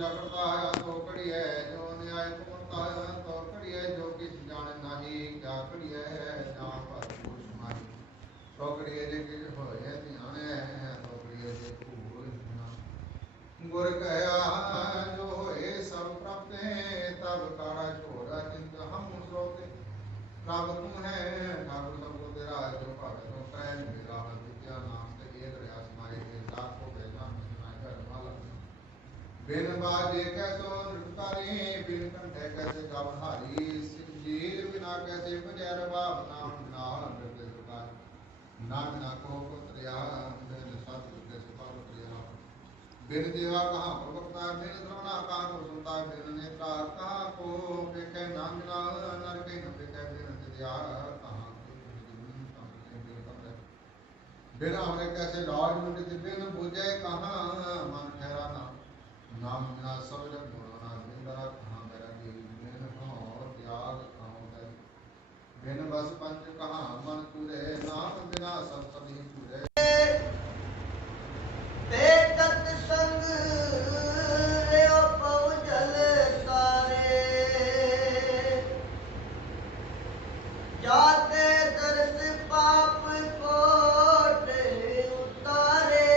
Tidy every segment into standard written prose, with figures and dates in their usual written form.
पूजा करता है तो कड़ी है जो न्याय तुमता है तो कड़ी है जो किस जाने नहीं क्या कड़ी है जहाँ पर पुरुष मारी तो कड़ी है जो किस होए ध्यान है तो कड़ी है जो भूल ध्यान गुर कहा जो होए सब प्राप्त है तब काड़ा छोड़ा चिंत हम श्रोते प्रभु तुम है ठाकुर सबको तेरा जो पावे तो कह मेरा विद्या नाम से एक प्रयास मारे के लाखों पहचान सुनाए कर माला बिन बाजे कैसो नृपकारी बिन कंठे कैसे गावहारी सिंजीर बिना कैसे बजैर बाप नाम बिना नृत्य सुखाय ना बिना को पुत्रिया बिन सत्य कैसे पावत्रिया बिन देवा कहाँ प्रवक्ता बिन श्रवणा कहाँ को सुनता बिन नेता कहाँ को पेखे नाम बिना नर के न पेखे बिन विद्या कहाँ बिन हमने कैसे लाज मुंडित बिन बुझे कहाँ मन ठहरा नाम बिना सब जग गुणाना बिन दरा कहाँ बैरागी बिन भाव त्याग कहाँ बैर बिन बस पंच कहाँ मन पूरे नाम बिना सब सभी पूरे बेकत संग रेओ पहुँचल सारे जाते दर्श पाप कोट उतारे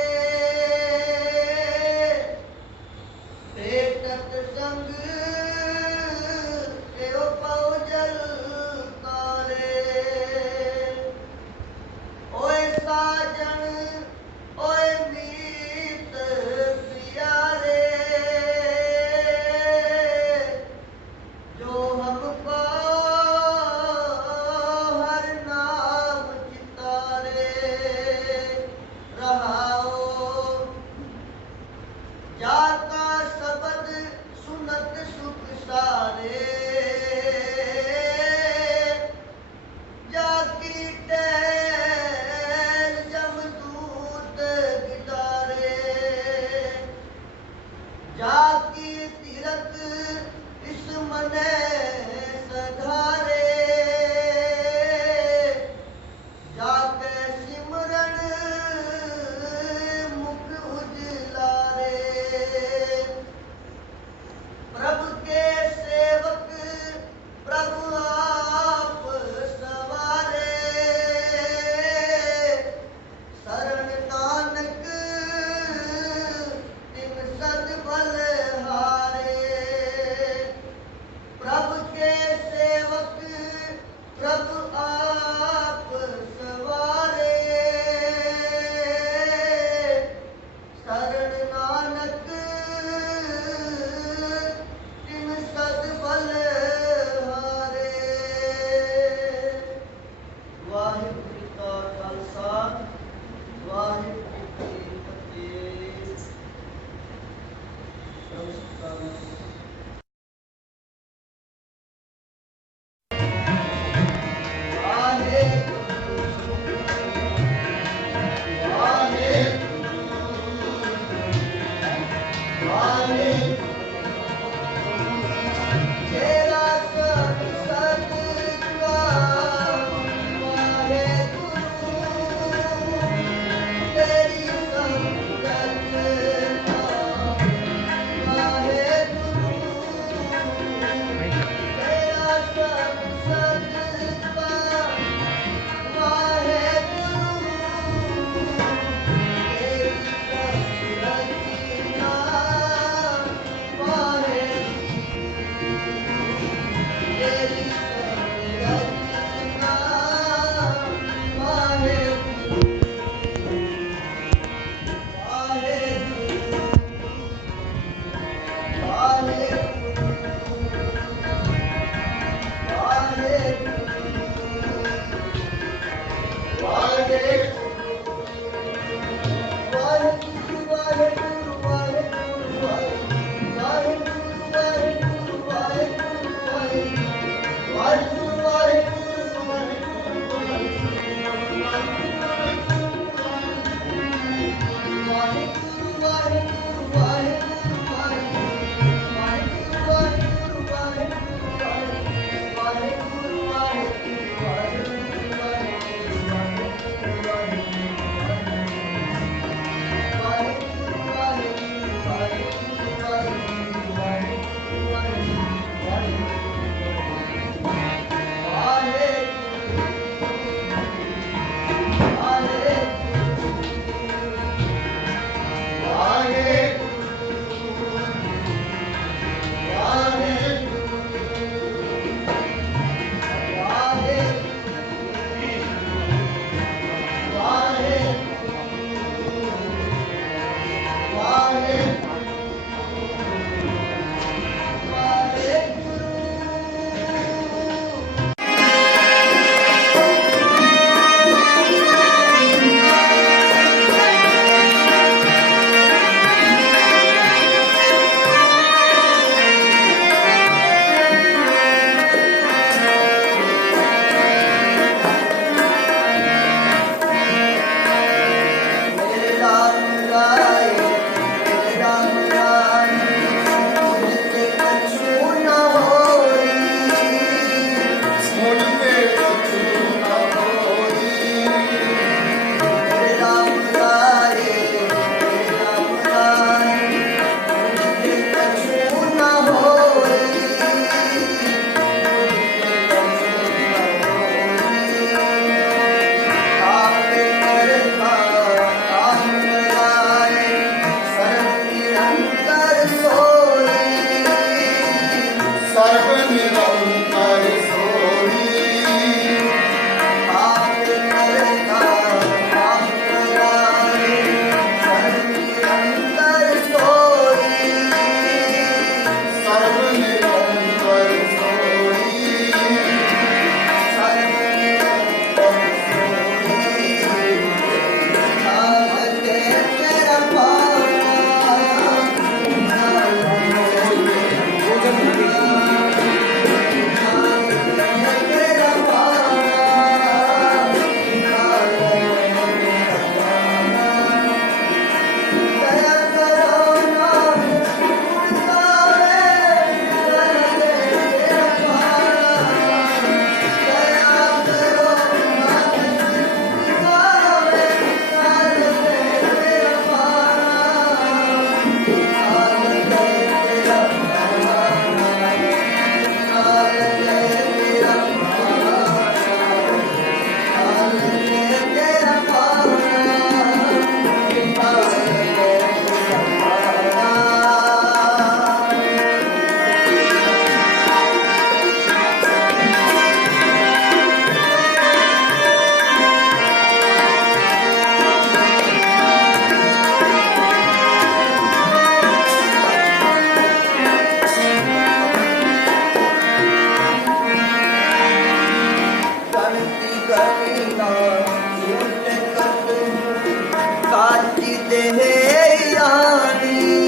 ਦੇ ਆਣੀ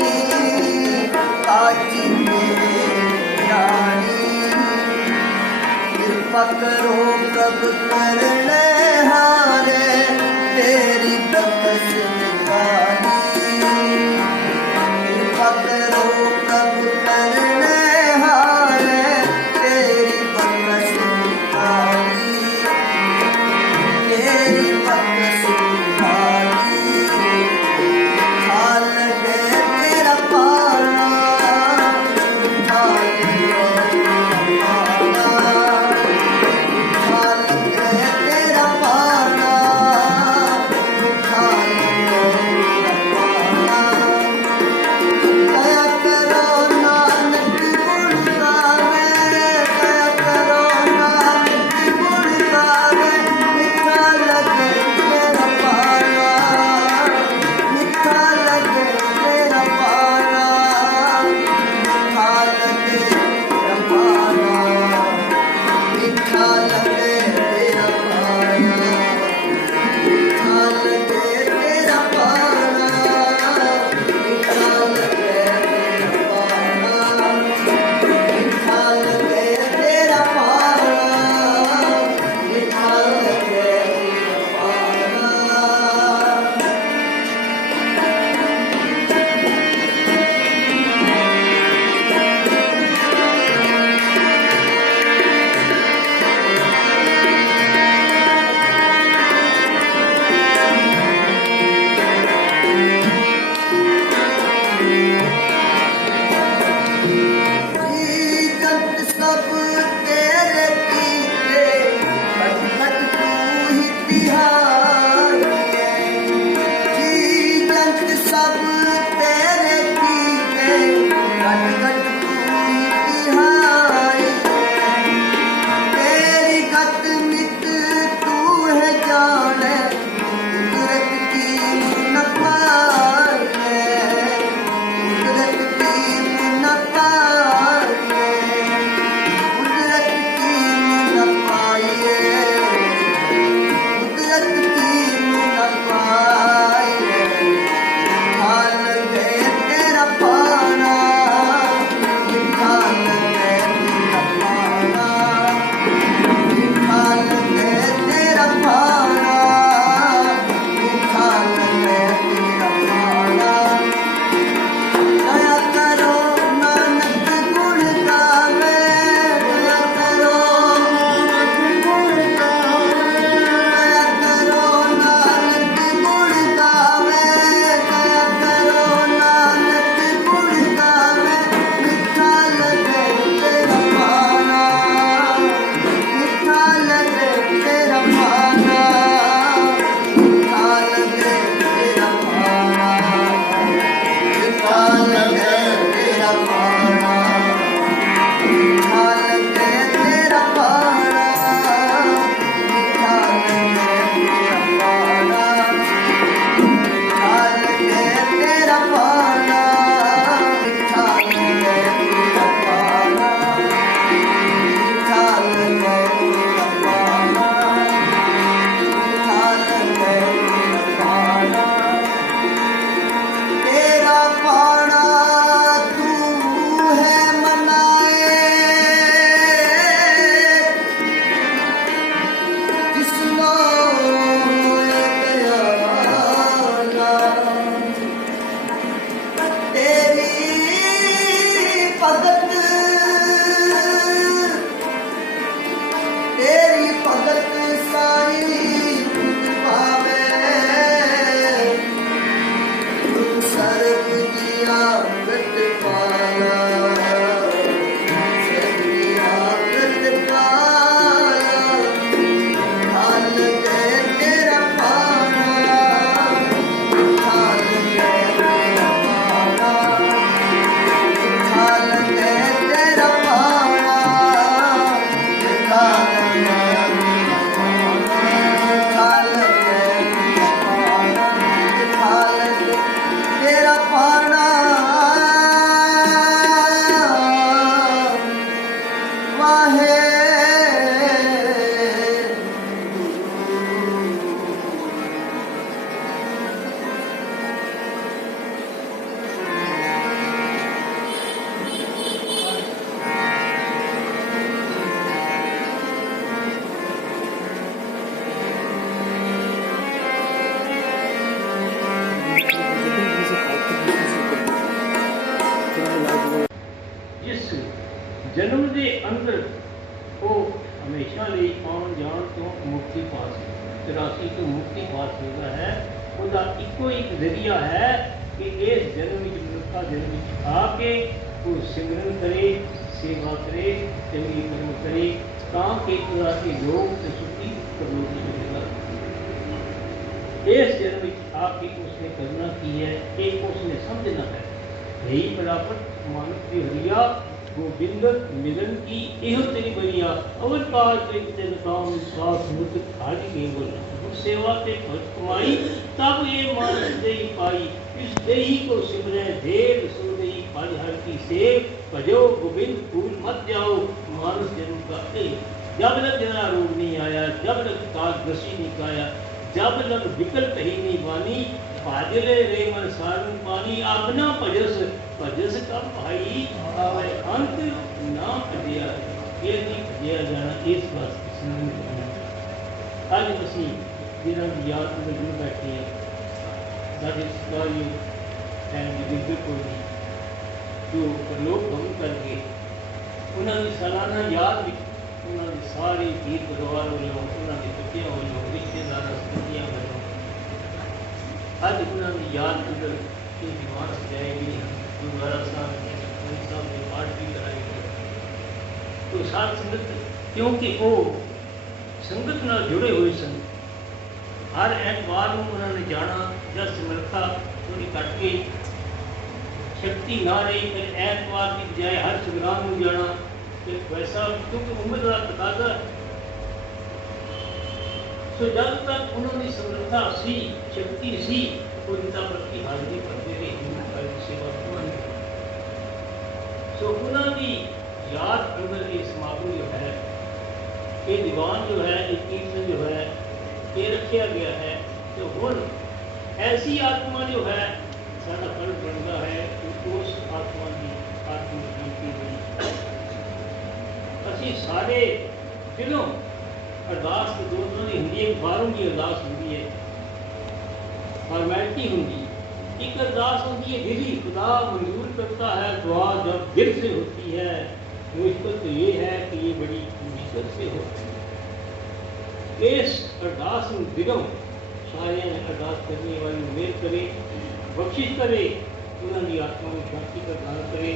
ਕਾਜੀ ਮੇਰੇ ਰਾਣੀ ਕਿਰਪਾ ਕਰੋ ਪ੍ਰਭ ਕਰਨੇ ਹਾਰੇ ਤੇਰੀ ਬਖਸ਼ ਨਿਕਾਲੀ ਕਿਰਪਾ ਕਰੋ ਪ੍ਰਭ ਕਰਨੇ ਹਾਰੇ ਤੇਰੀ ਬਖਸ਼ ਨਿਕਾਲੀ ਤੇਰੀ ਬਖਸ਼ ਨਿਕਾਲੀ ਹਾਲ ਦੇ ਤੇਰਾ ਪਾਣਾ ਹਾਲ ਦੇ ਤੇਰਾ ਪਾਣਾ ਦਇਆ ਕਰੋ ਨਾਨਕ ਗੁਣ ਗਾਵੇ ਦਇਆ ਕਰੋ ਨਾਨਕ ਗੁਣ ਗਾਵੇ ਮਿੱਠਾ ਲੱਗੇ ਤੇਰਾ ਪਾਣਾ ਮਿੱਠਾ ਲੱਗੇ ਤੇਰਾ ਪਾਣਾ ਮਿੱਠਾ ਲੱਗੇ ਤੇਰਾ ਪਾਣਾ ਮਿੱਠਾ ਲੱਗੇ ਤੇਰਾ ਪਾਣਾ ਮਿੱਠਾ ਲੱਗੇ ਤੇਰਾ ਪਾਣਾ ਮਿੱਠਾ ਲੱਗੇ ਤੇਰਾ ਪਾਣਾ ਮਿੱਠਾ ਲੱਗੇ ਤੇਰਾ ਪਾਣਾ ਮਿੱਠਾ ਲੱਗੇ ਤੇਰਾ ਪਾਣਾ ਜੀ ਜੰਤ ਸਭ ਤੇਰੇ ਕੀਤੇ ਖਟਖਟ ਤੂੰ ਹੀ ਤਿਹਾਰੀਏ ਜੀ ਜੰਤ ਸਭ ਤੇਰੇ ਕੀਤੇ ਖਟਖਟ ਤੂੰ ਹੀ ਤਿਹਾਰੀਏ ਤੇਰੀ ਗਤ ਮਿਤ ਤੂੰ ਹੈ ਜਾਣੇ ਕੁਦਰਤ ਕੀ ਨ ਪਾਈਏ ਕੁਦਰਤ ਕੀ ਨ ਪਾਈਏ ਕੁਦਰਤ ਕੀ ਨ ਪਾਈਏ ਕੁਦਰਤ ਕੀ ਨ ਪਾਈਏ ਹਾਲ ਦੇ ਤੇਰਾ ਪਾਣਾ ਮਿੱਠਾ ਲੱਗੇ ਤੇਰਾ ਪਾਣਾ ਮਿੱਠਾ ਲੱਗੇ ਤੇਰਾ ਪਾਣਾ ਮਿੱਠਾ ਲੱਗੇ ਤੇਰਾ ਪਾਣਾ ਦਇਆ ਕਰੋ ਨਾਨਕ ਗੁਣ ਗਾਵੇ ਦਇਆ ਕਰੋ ਨਾਨਕ ਗੁਣ ਗਾਵੇ ਦਇਆ ਕਰੋ ਨਾਨਕ ਗੁਣ ਗਾਵੇ ਦਇਆ ਕਰੋ ਨਾਨਕ ਗੁਣ ਗਾਵੇ ਮਿੱਠਾ ਲੱਗੇ ਤੇਰਾ ਪਾਣਾ ਮਿੱਠਾ ਲੱਗੇ ਤੇਰਾ ਪਾਣਾ ਮਿੱਠਾ ਲੱਗੇ ਤੇਰਾ ਪਾਣਾ ਮਿੱਠਾ ਲੱਗੇ ਤੇਰਾ ਪਾਣਾ ਮਿੱਠਾ ਲੱਗੇ ਤੇਰਾ ਪਾਣਾ ਮਿੱਠਾ ਲੱਗੇ ਤੇਰਾ ਪਾਣਾ ਮਿੱਠਾ ਲੱਗੇ ਤੇਰਾ ਪਾਣਾ ਮਿੱਠਾ ਲੱਗੇ ਤੇਰਾ ਪਾਣਾ ਮਿੱਠਾ ਲੱਗੇ ਤੇਰਾ ਪਾਣਾ ਤੇਰਾ ਪਾਣਾ ਤੂੰ ਹੈ ਮਨਾਏ ਜਿਸਨੋ ਹੋਏ ਪਿਆਰਾ ਤੇਰੀ ਭਗਤ ਸਾਈ ਪਾਵੇ ਤੂੰ ਸਰਬ ਦੀਆਂ ਗਤ ਪਾਇਆ ਸਰਬ ਦੀਆਂ ਗਤ ਪਾਇਆ ਹਾਲ ਦੇ ਤੇਰਾ ਪਾਣਾ ਹਾਲ ਦੇ ਤੇਰਾ ਪਾਣਾ ਹਾਲ ਦੇ ਤੇਰਾ ਪਾਣਾ ਹਾਲ ਤੇਰਾ ਪਾਣਾ ਅੰਦਰ ਉਹ ਹਮੇਸ਼ਾ ਲਈ ਆਉਣ ਜਾਣ ਤੋਂ ਮੁਕਤੀ ਪਾ ਸਕਦਾ, 84 ਤੋਂ ਮੁਕਤੀ ਪਾ ਸਕਦਾ ਹੈ। ਉਹਦਾ ਇੱਕੋ ਇੱਕ ਜ਼ਰੀਆ ਹੈ ਕਿ ਇਸ ਜਨਮ ਵਿੱਚ, ਮਨੁੱਖਾ ਜਨਮ ਵਿੱਚ ਆ ਕੇ ਉਹ ਸਿਮਰਨ ਕਰੇ, ਸੇਵਾ ਕਰੇ, ਚੰਗੀ ਕਰਮ ਕਰੇ, ਤਾਂ ਕਿ ਉਹਦਾ ਇਹ ਲੋਕ ਤੇ ਸੁਖੀ ਪ੍ਰਲੋਕ ਮਿਲੇਗਾ। ਇਸ ਜਨਮ ਵਿੱਚ ਆ ਕੇ ਉਸਨੇ ਕਰਨਾ ਕੀ ਹੈ, ਇਹ ਉਸਨੇ ਸਮਝਣਾ ਹੈ। यही बराबर मानव की हरिया गोविंद मिलन की एह तेरी बरिया अवतार के काम साथ मुद खाज केवल सेवा ते भक्त कमाई तब ये मानस देही पाई। इस देही को सिमरे देव सो देही पज हर की सेव भजो गोविंद भूल मत जाओ मानस जन्म का जब लग जना रोग नहीं आया, जब लग काज ग्रसी नहीं काया, जब लग विकल्प ही नहीं बानी, भाजले रे मन सारन पानी अपना भजस भजस का भाई आवे अंत ना भजिया। ये नहीं भजिया जाना इस वास्ते स्मरण करना। अज असी जिन्हों की याद में जुड़ बैठे हैं, साढ़े सारी टाइम की बिल्कुल नहीं जो प्रलोक भवन करके उन्होंने सालाना याद भी उन्होंने सारे वीर परिवार वालों, उन्होंने बच्चों वालों, रिश्तेदार संबंधियों वालों अज उन्होंने याद अंदर की दीवार सजाएगी, गुरुद्वारा साहब ने पाठ भी कराएगी। तो साथ संगत क्योंकि वो संगत नाल जुड़े हुए सन, हर एतवार को उन्होंने जाना जब समर्था थोड़ी कट गई, शक्ति ना रही, फिर एतवार की बजाय हर संग्राम में जाना, फिर वैसा क्योंकि उम्र का तकाजा है। तो जब तक उन्होंने समर्था सी, शक्ति सी, तो इनका प्रति हाजिरी करते रहे हिंदू कार्य की सेवा करवाने। तो उन्होंने याद अंदर ये समागम जो है, ये दीवान जो है, ये कीर्तन जो है, ये रखा गया है। तो हुण ऐसी आत्मा जो है सारा फल बनता है, तो उस आत्मा की आत्मशांति हुई। असी सारे दिलों अरदास तो दोनों की होंगी है, बाहरों की अरदास होती है, फॉर्मैलिटी होंगी। एक अरदास होती है दिली, खुदा मंजूर करता है दुआ जब दिल से होती है। मुश्किल तो ये है कि ये बड़ी मुश्किल से होती है। इस अरदास में दिलों सारे अरदास करने वाली मेहर करे, बख्शिश करे, उन्होंने आत्मा में शांति का दान करे,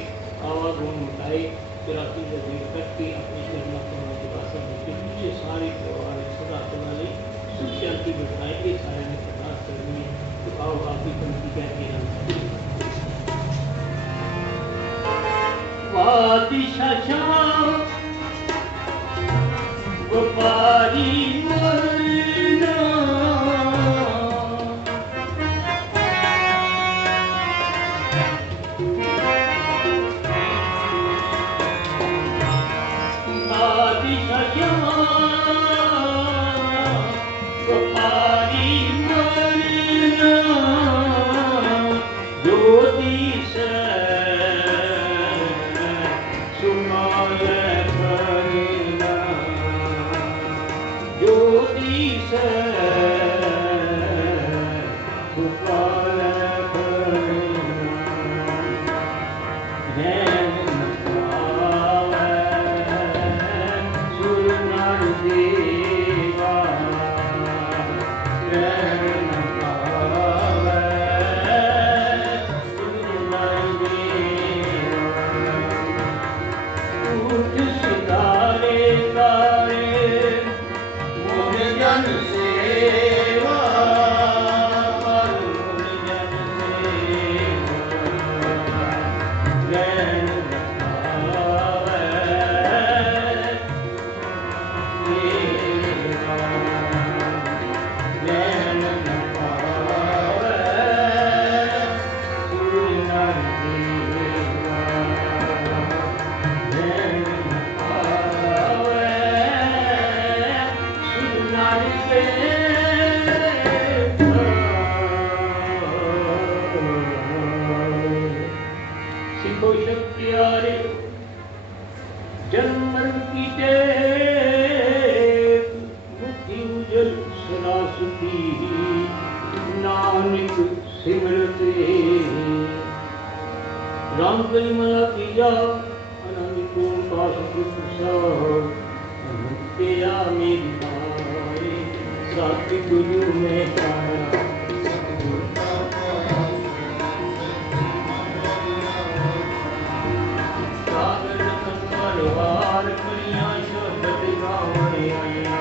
आवागमन मिटाए, 84 का देख करके अपनी करना करना विकासन होते पीछे सारे परिवार सदा सदा ले सुख शांति बढ़ाए, ये सारे ने प्रकाश करनी है। तो आओ आपकी पंक्ति कहते हैं, बादशाह व्यापारी मरना राम कली मला तीजा आनंद ओंकार सतगुरु किया मेरी माए सतगुरु में पाया सागर परिवार करिया शब्द गावण आया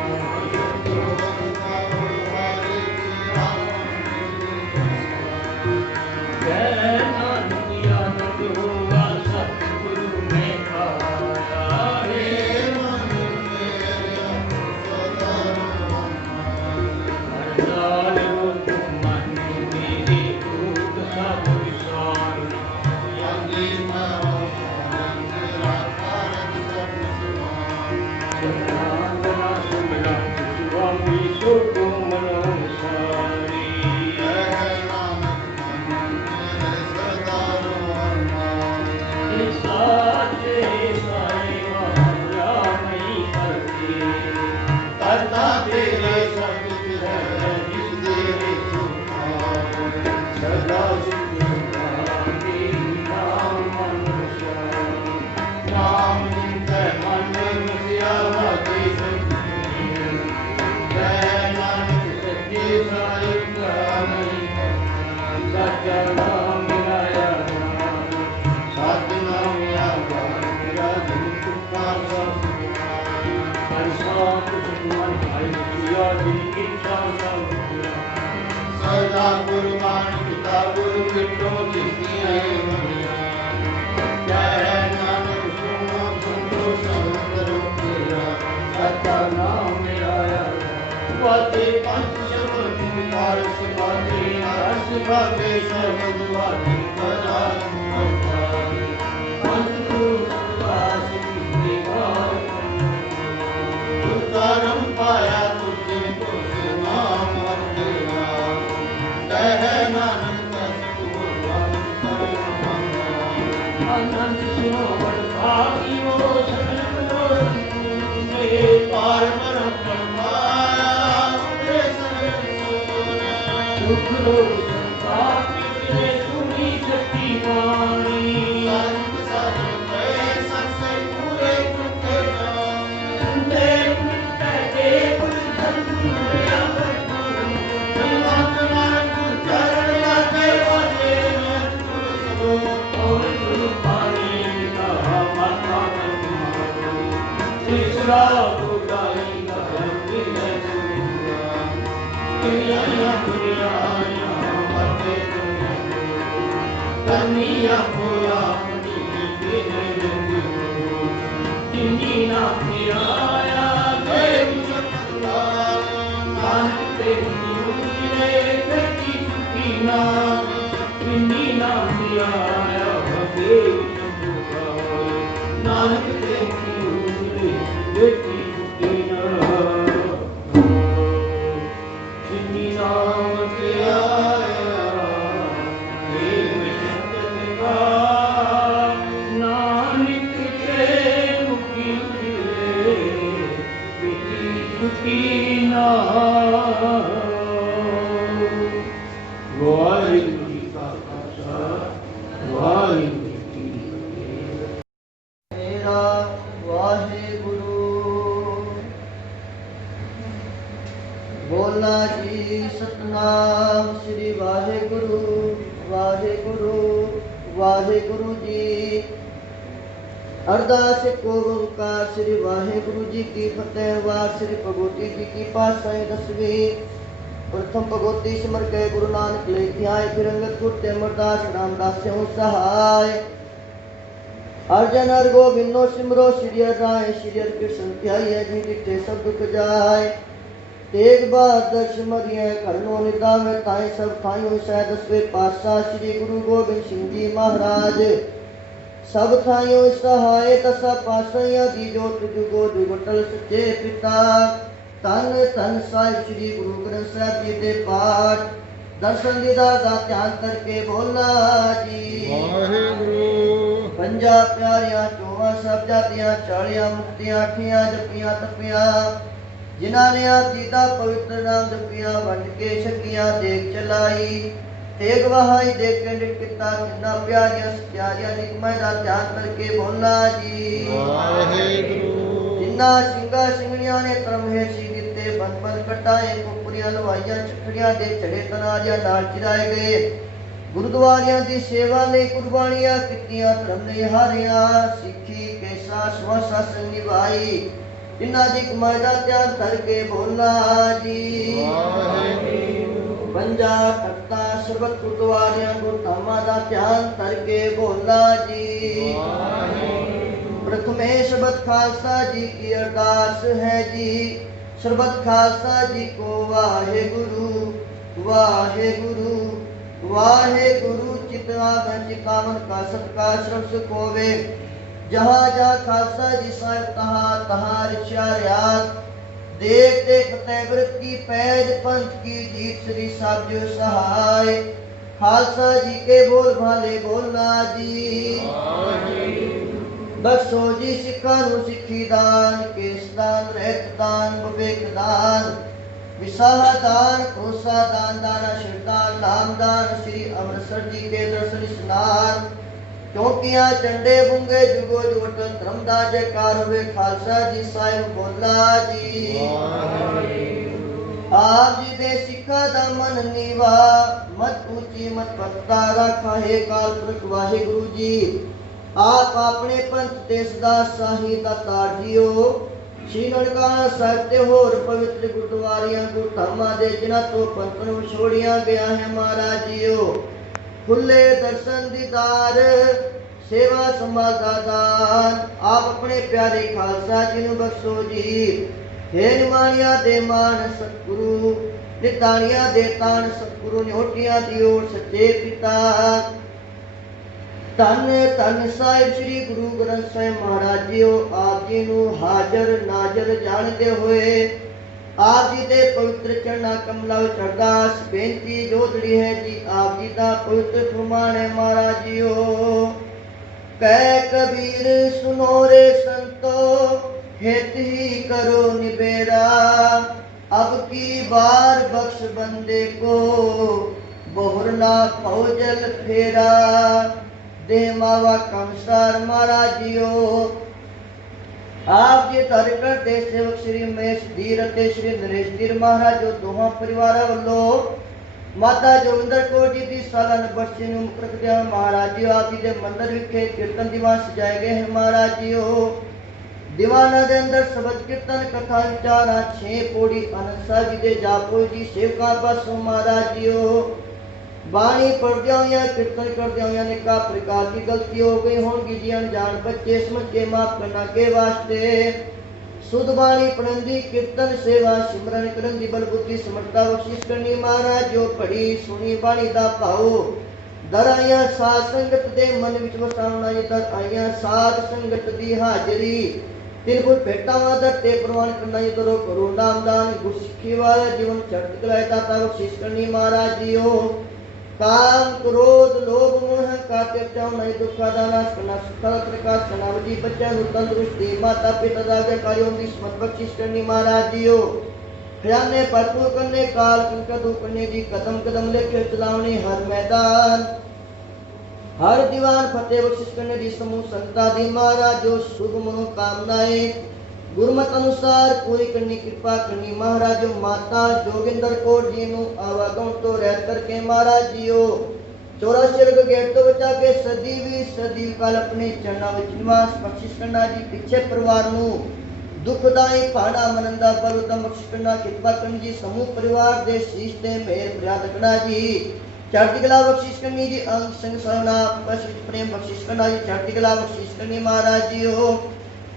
अरदास को ओंकार श्री वाहेगुरु जी की फतेह। वार श्री भगवती जी की पातशाही दसवीं। प्रथम भगवती सिमर के गुरु नानक ले ध्याय फिर अंगद कुरते अमरदास रामदास से सहाय। अर्जन हर गोविंदो सिमरो श्री हर राय श्री हर कृष्ण ध्याय जी डिठे सब दुख जाय। तेग बहादुर सिमरिय करनो निदावे ताई सब थाई सह दसवें पातशाह श्री गुरु गोबिंद सिंह जी महाराज। सब थाइयों सहाय तसा पासैया दी जोत जुगो जुगटल सच्चे पिता। तन तन साहिब श्री गुरु ग्रंथ साहिब जी दे पाठ दर्शन दीदा दा ध्यान करके बोला जी वाहेगुरु। पंजा प्यारियां चौवा सब जातियां 40 मुक्तियां 8 जपियां तपियां। जिन्हां ने दीदा पवित्र नाम जपिया वंड के छकियां देख चलाई। तेग वहाई देख के निट किता जिन्ना प्यारियां सत्यारियां निकमय दा ध्यान करके बोलना जी जिन्ना सिंगा सिंगड़ियां ने तरम है सी दिते बन बन कटाए कुपरियां लवाइयां चखड़ियां दे चढ़े तनाजियां नाल चिराए गए गुरुद्वारियां दी सेवा ने कुर्बानियां कीतियां धर्म ने हारियां सिੱਖੀ केसा श्वासा संग निभाई जिन्ना दी कमाई दा ध्यान करके बोलना जी पंजा तख्ता सर्बत गुरुद्वारियां गुरधामां दा ध्यान करके बोलना जी प्रथमे शबद खालसा जी की अरदास है जी ਸਰਬਤ ਖਾਲਸਾ ਜੀ ਕੋ ਵਾਹਿਗੁਰੂ ਵਾਹਿਗੁਰੂ वाहेगुरु चितवागन चितावन का सत्कार श्रम सुख होवे जहाँ जहाँ खालसा जी साहिब तहाँ तहाँ रिश्यारियात देख देख फतेह व्रत की पैज पंथ की जीत श्री साहब जो सहाय खालसा जी के बोल भाले बोलना जी बख्शो जी सिखा नु सिखी दान केस दान रहत दान विवेक दान विसाह दान खोसा दान दाना शिरदान नाम दान श्री अमृतसर जी के दर्शन स्नान चौकियां चंडे बुंगे जुगो जुगट धर्म दा जयकार हुए खालसा जी साहिब बोला जी आप जी दे सिखा दा मन नीवा मत ऊंची मत पत्ता रखा है काल पुरख वाहिगुरु जी आप अपने पंथ ते सदा साही दा ताजियो श्री ननकाना साहिब ते होर पवित्र गुरुद्वारियां गुरधामां दे जिन्हां तो पंथ नूं छोड़िया गया है महाराज जीओ खुले दर्शन दीदार सेवा संभाल दा दान आप अपने प्यारे खालसा जी नूं बख्शो जी हे निमाणिया दे मान सतगुरु निताणिया दे तान सतगुरु न्योटिया दी ओर सच्चे पिता धन धन साहिब श्री गुरु ग्रंथ साहिब महाराज जीओ आप जी नूं हाजर नाजर जानते हुए आप जी दे पवित्र चरणा कमला विच अरदास बेनती जोदड़ी है जी आप जी दा पवित्र फरमान है महाराज जीओ कह कबीर सुनो रे संतो हित ही करो निबेरा अब की बार बख्श बंदे को बहुरना फौजल फेरा दे मावा कंसार महाराज जीओ आप जी धर करते सेवक श्री महेश धीर ते श्री नरेश धीर महाराज जो दोहां परिवार वालों माता जोगिंदर कौर जी दी सालन बरसी नूं मुख रखदियां महाराज जी आप जी दे मंदिर विखे कीर्तन दीवान सजाए गए हैं महाराज जीओ दीवाना दे अंदर शबद कीर्तन कथा विचारा 6 पौड़ी आनंद साहिब जी दे जापो जी सेवका पासों महाराज जीओ बाणी पढ़दे हुए कीर्तन करदे हुए निका प्रकार की गलती हो गई होगी जी अनजान बच्चे समझ के माफ करना के वास्ते सुध बाणी पढ़न दी कीर्तन सेवा सिमरन करन दी बल बुद्धि समर्था बख्शिश करनी महाराज जो पढ़ी सुनी बाणी दा भाओ दर आया साध संगत दे मन विच वसावना जी दर आया साध संगत दी हाजरी तिन गुर भेटा दर ते प्रवान करना जी दरो करो नाम दान गुर सिक्खी वाला जीवन चढ़त कलाए दाता बख्शिश करनी महाराज जीओ काम क्रोध लोभ मोह का त्याग नहीं दुखा दाना करना सुखा प्रकाश करना जी बच्चा नु तंदुरुस्ती माता पिता दा कार्यों की स्मत बख्शिश करनी महाराज जीओ खजाने भरपूर करने काल कंकदू करने जी कदम कदम लेके चलावनी हर मैदान हर दीवान फतेह बख्शिश करने दी समूह संता दी महाराज जो शुभ मनोकामनाएं गुरमत अनुसार पूरी करनी कृपा करनी महाराज माता जोगिंदर कौर जी नूं आवागमन तो रहत करके महाराज जीओ 84 गेट तो बचा के सदी काल अपने चरणा विच निवास बख्शिश करना जी पिछे परिवार नूं दुखदाई भाड़ा मनंदा बल उदम बख्शिश करना कृपा करनी जी समूह परिवार दे शीश ते मेहर प्रियाद करना जी चढ़ती कला बख्शिश करनी जी अंग संग सरना आपस विच प्रेम बख्शिश करना जी चढ़ती कला बख्शिश करनी महाराज जीओ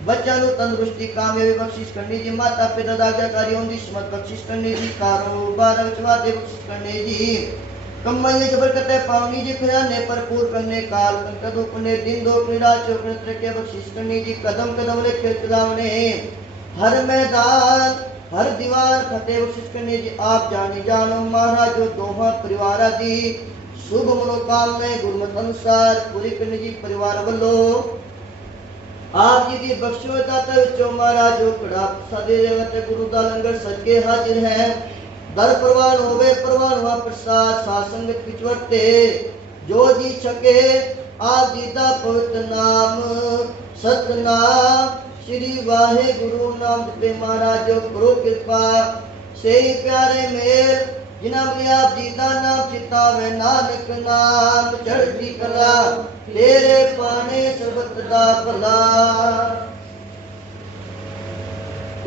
बच्चा नु तंदुरुस्ती कामयाबी बख्शिश करनी जी माता पिता दा आज्ञाकारियों दी हिम्मत बख्शिश करनी जी कारोबार विच वादे बख्शिश करने जी कमाई विच बरकत पावनी जी खजाने भरपूर करने काल कंकद उपने दिन दो रात चौकने तरक्की बख्शिश करनी जी कदम कदम लेके चलावने हर मैदान हर दीवार फतेह बख्शिश करनी जी आप जानी जानो महाराज जो दोहां परिवार दी शुभ मनोकामनाएं गुरमत अनुसार पूरी करनी जी परिवार वालों आप जी की बख्शो दाता विचों महाराज जो कड़ा प्रसादे देवते गुरु दा लंगर सज के हाजिर है दर प्रवान होवे प्रवान हुआ प्रसाद सासंगत पिछवरते जो जी सके आप जीता पवित्र नाम सतनाम श्री वाहे गुरु नाम जपे महाराज जो करो कृपा से प्यारे मेल जिना भी आप जीता नाम चिता में नानक नाम चढ़ती कला तेरे पाने सर्वत दा भला।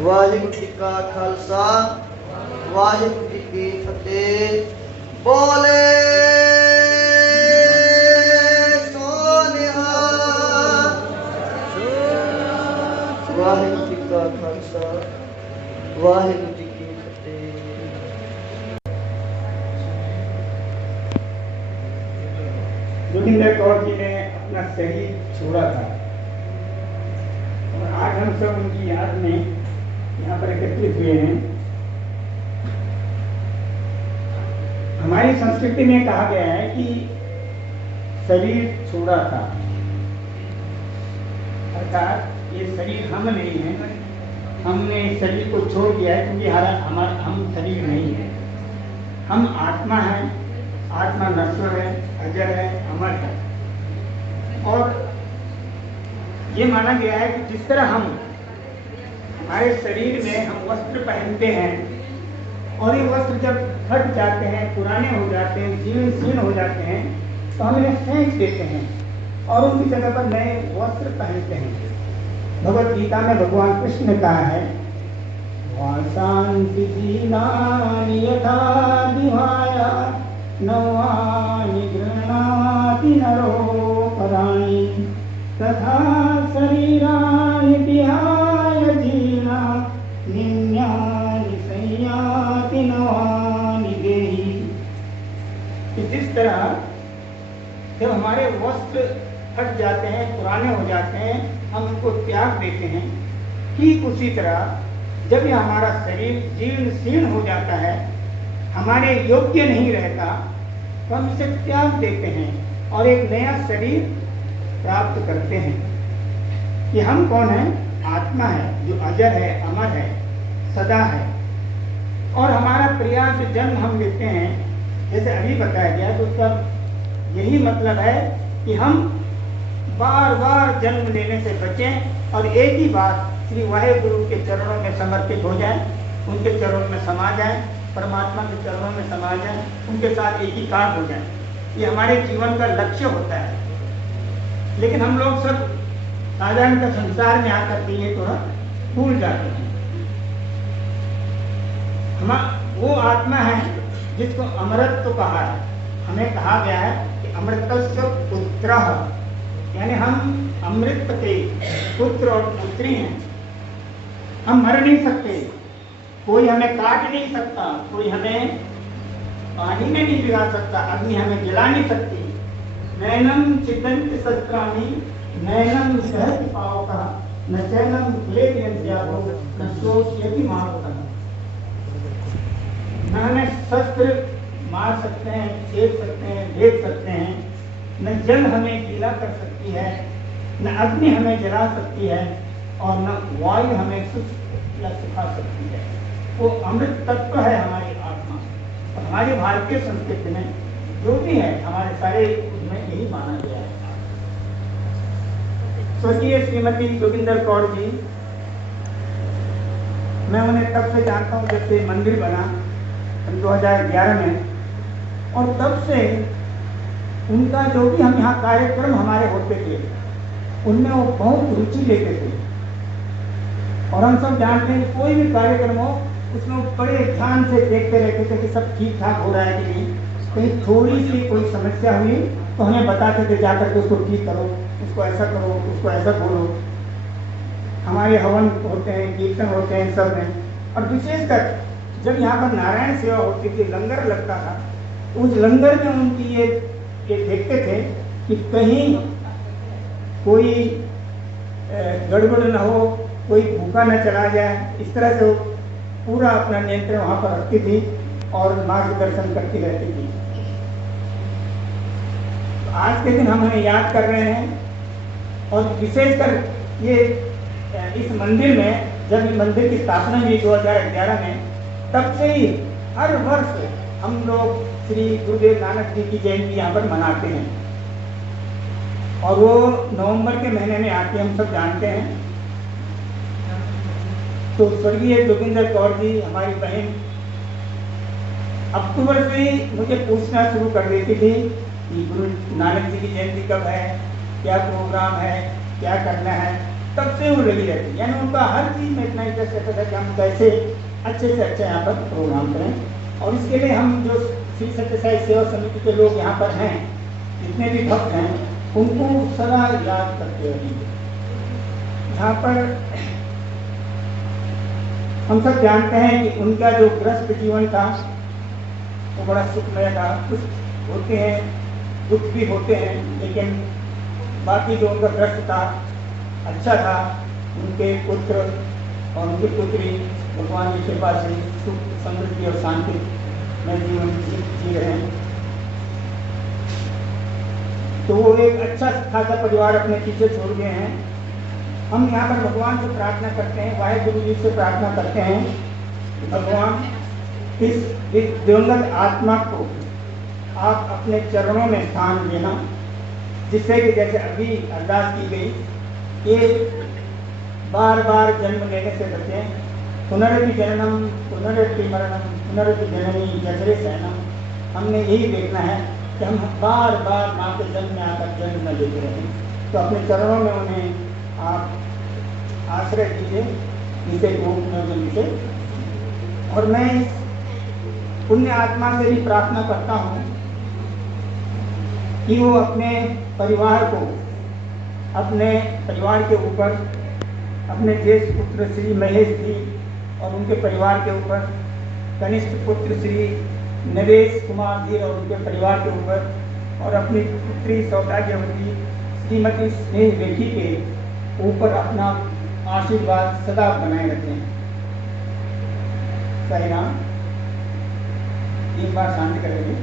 वाहिगुरु जी का खालसा वाहिगुरु जी की फतेह। बोले सोनिहा। वाहिगुरु जी का खालसा वाहिगुरु जी की फतेह। जोगिंदर कौर जी ने अपना शरीर छोड़ा था और आज हम सब उनकी याद में यहाँ पर एकत्रित हुए हैं। हमारी संस्कृति में कहा गया है कि शरीर छोड़ा था, अर्थात ये शरीर हम नहीं है, हमने इस शरीर को छोड़ दिया है क्योंकि हम शरीर नहीं है, हम आत्मा है। आत्मा नश्वर है, अजर है, अमर है। और ये माना गया है कि जिस तरह हम हमारे शरीर में हम वस्त्र पहनते हैं और ये वस्त्र जब फट जाते हैं, पुराने हो जाते हैं, जीर्ण शीर्ण हो जाते हैं, तो हम इन्हें फेंक देते हैं और उनकी जगह पर नए वस्त्र पहनते हैं। भगवत गीता में भगवान कृष्ण ने कहा है, वासांति जीर्णानि यथा दिवाया नवानि गृह्णाति नरोपराणि तथा शरीराणि विहाय जीर्णा निन्यानि संयाति नवानि देहि। जिस तरह जब हमारे वस्त्र फट जाते हैं, पुराने हो जाते हैं, हम उनको त्याग देते हैं, ठीक उसी तरह जब यह हमारा शरीर जीर्ण शीर्ण हो जाता है, हमारे योग्य नहीं रहता, तो हम इसे त्याग देते हैं और एक नया शरीर प्राप्त करते हैं। कि हम कौन है? आत्मा है जो अजर है, अमर है, सदा है। और हमारा प्रयास जन्म हम लेते हैं, जैसे अभी बताया गया, तो उसका यही मतलब है कि हम बार बार जन्म लेने से बचें और एक ही बार श्री वाहेगुरु के चरणों में समर्पित हो जाएं, उनके चरणों में समा जाएं, परमात्मा के चरणों में समा जाएं, उनके साथ एकीकार हो जाएं। ये हमारे जीवन का लक्ष्य होता है। लेकिन हम लोग सब साधारणतः संसार में आकर के ये थोड़ा भूल जाते हैं। हम वो आत्मा है जिसको अमृत कहा है। हमें कहा गया है कि अमृतस्य पुत्रः, यानी हम अमृत के पुत्र और पुत्री हैं। हम मर नहीं सकते, कोई हमें काट नहीं सकता, कोई हमें पानी में नहीं गिरा सकता, अग्नि हमें जला नहीं सकती। नैनम चिदंत शस्त्राणि नैनम सहज पावका न चैनम क्लेद्यंत्यागो न शोष्यति मारुतः। न हमें शस्त्र मार सकते हैं, छेद सकते हैं, भेद सकते हैं, न जल हमें गीला कर सकती है, न अग्नि हमें जला सकती है और न वायु हमें सुखा सकती है। वो अमृत तत्व है हमारी आत्मा। और हमारी भारतीय संस्कृति में जो भी है, हमारे सारे उसमें यही माना गया है। स्वर्गीय श्रीमती जोगिंदर कौर जी, मैं उन्हें तब से जानता हूँ जब से मंदिर बना 2011 में, और तब से उनका जो भी हम यहाँ कार्यक्रम हमारे होते थे उनमें वो बहुत रुचि लेते थे। और हम सब जानते हैं कि कोई भी कार्यक्रम हो उसमें वो बड़े ध्यान से देखते रहते थे कि सब ठीक ठाक हो रहा है कि नहीं। कहीं थोड़ी सी कोई समस्या हुई तो हमें बताते थे, जाकर के उसको ठीक करो, उसको ऐसा करो, उसको ऐसा बोलो। हमारे हवन होते हैं, कीर्तन होते हैं सब में। और विशेषकर जब यहाँ पर नारायण सेवा होती थी, लंगर लगता था, उस लंगर में उनकी ये देखते थे कि कहीं कोई गड़बड़ न हो, कोई भूखा न चला जाए। इस तरह से वो पूरा अपना नियंत्रण वहाँ पर रखती थी और मार्गदर्शन करती रहती थी। तो आज के दिन हम उन्हें याद कर रहे हैं। और विशेषकर ये इस मंदिर में जब मंदिर की स्थापना हुई 2011 में, तब से ही हर वर्ष हम लोग श्री गुरुदेव नानक जी की जयंती यहाँ पर मनाते हैं और वो नवंबर के महीने में आती है, हम सब जानते हैं। तो स्वर्गीय जोगिंदर कौर जी हमारी बहन अक्टूबर से ही मुझे पूछना शुरू कर देती थी कि गुरु नानक जी की जयंती कब है, क्या प्रोग्राम है, क्या करना है। तब से वो लगी रहती, यानी उनका हर चीज़ में इतना इंटरेस्ट रहता था कि हम कैसे अच्छे से अच्छा यहाँ पर प्रोग्राम करें। और इसके लिए हम जो श्री सत्य साई सेवा समिति के लोग यहाँ पर हैं, जितने भी भक्त हैं, उनको सदा याद करते रहेंगे। यहाँ पर हम सब जानते हैं कि उनका जो गृहस्थ जीवन था वो बड़ा सुखमय था। कुछ होते हैं, दुख भी होते हैं, लेकिन बाकी जो उनका गृहस्थ था अच्छा था। उनके पुत्र और उनकी पुत्री भगवान की कृपा से सुख, समृद्धि और शांति में जीवन जी रहे हैं। तो वो एक अच्छा खासा परिवार अपने पीछे छोड़ गए हैं। हम यहाँ पर भगवान से प्रार्थना करते हैं, वाहेगुरु जी से प्रार्थना करते हैं कि भगवान इस दिवंगत आत्मा को आप अपने चरणों में स्थान देना, जिससे कि जैसे अभी अरदास की गई ये बार बार जन्म लेने से बचें। पुनरपि जननम पुनरपि मरणम पुनरपि जननी जठरे शयनम। हमने यही देखना है कि हम बार बार माँ के जन्म में आकर जन्म न लेते रहें। तो अपने चरणों में उन्हें आप आश्रय दीजिए, जिसे गोपनीय से। और मैं इस पुण्य आत्मा से भी प्रार्थना करता हूँ कि वो अपने परिवार को, अपने परिवार के ऊपर, अपने ज्येष्ठ पुत्र श्री महेश जी और उनके परिवार के ऊपर, कनिष्ठ पुत्र श्री नरेश कुमार जी और उनके परिवार के ऊपर, और अपनी पुत्री सौभाग्यवती श्रीमती स्नेह रेखी के ऊपर अपना आशीर्वाद सदा बनाए रखें। सही राम। एक बार शांति करेंगे।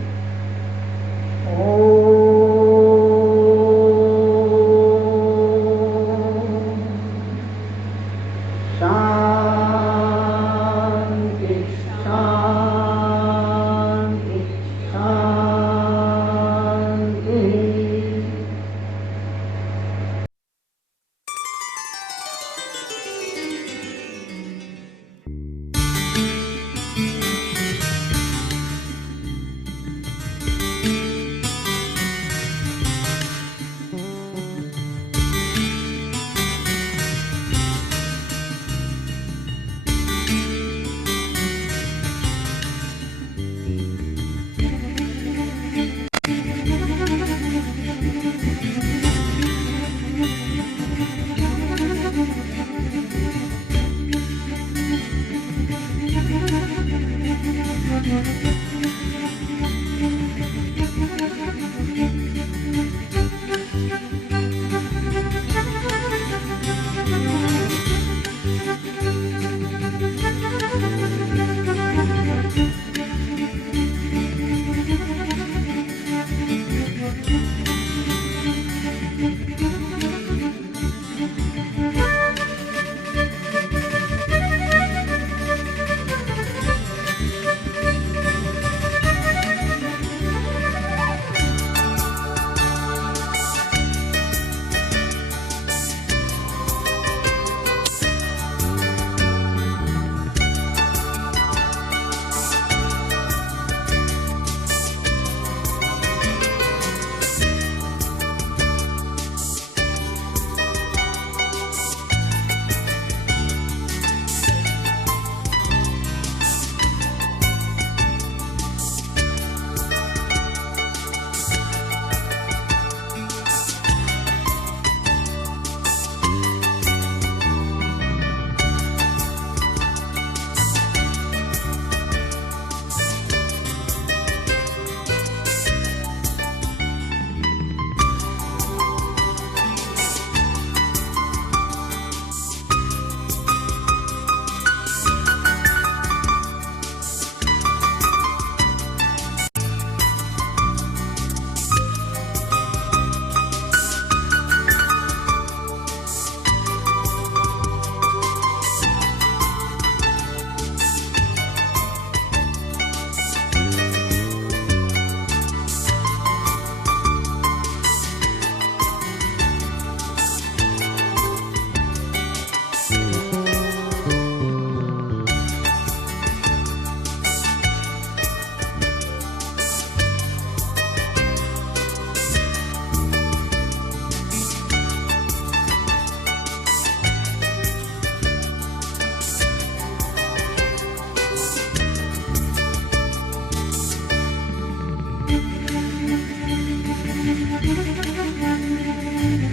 Thank you.